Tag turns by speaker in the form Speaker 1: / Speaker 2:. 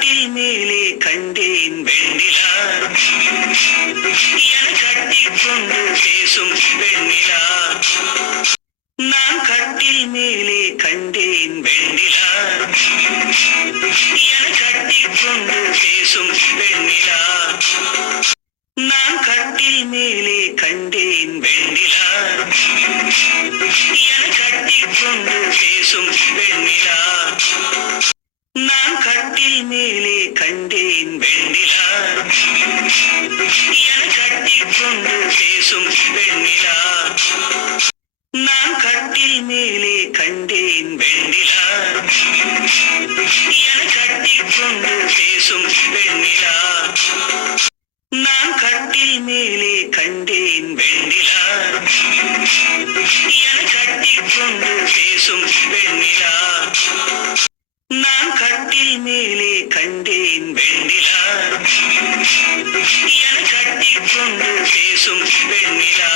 Speaker 1: കട്ടിൽ മേലെ കണ്ടേൻ വെണ്ണില കട്ടിക്കൊണ്ട് പേസും വെണ്ണില നാം കട്ടിൽ മേലെ കണ്ടേൻ വെണ്ണില കട്ടിക്കൊണ്ട് പേസും വെണ്ണില നാം കട്ടിൽ മേലെ കണ്ടേൻ വെണ്ണില കട്ടിക്കൊണ്ട് പേസും கண்டேன் வெண்ணிலா என கட்டிக்கொண்டு பேசும் வெண்ணிலா நான் கட்டில் மேலே கண்டேன் வெண்ணிலா என கட்டிக்கொண்டு பேசும் வெண்ணிலா நான் கட்டில் மேலே கண்டேன் வெண்ணிலா என கட்டிக்கொண்டு பேசும் வெண்ணிலா நான் கட்டில் மேலே கண்டேன் வெண்ணிலா என கட்டிக்கொண்டு பேசும் வெண்ணிலா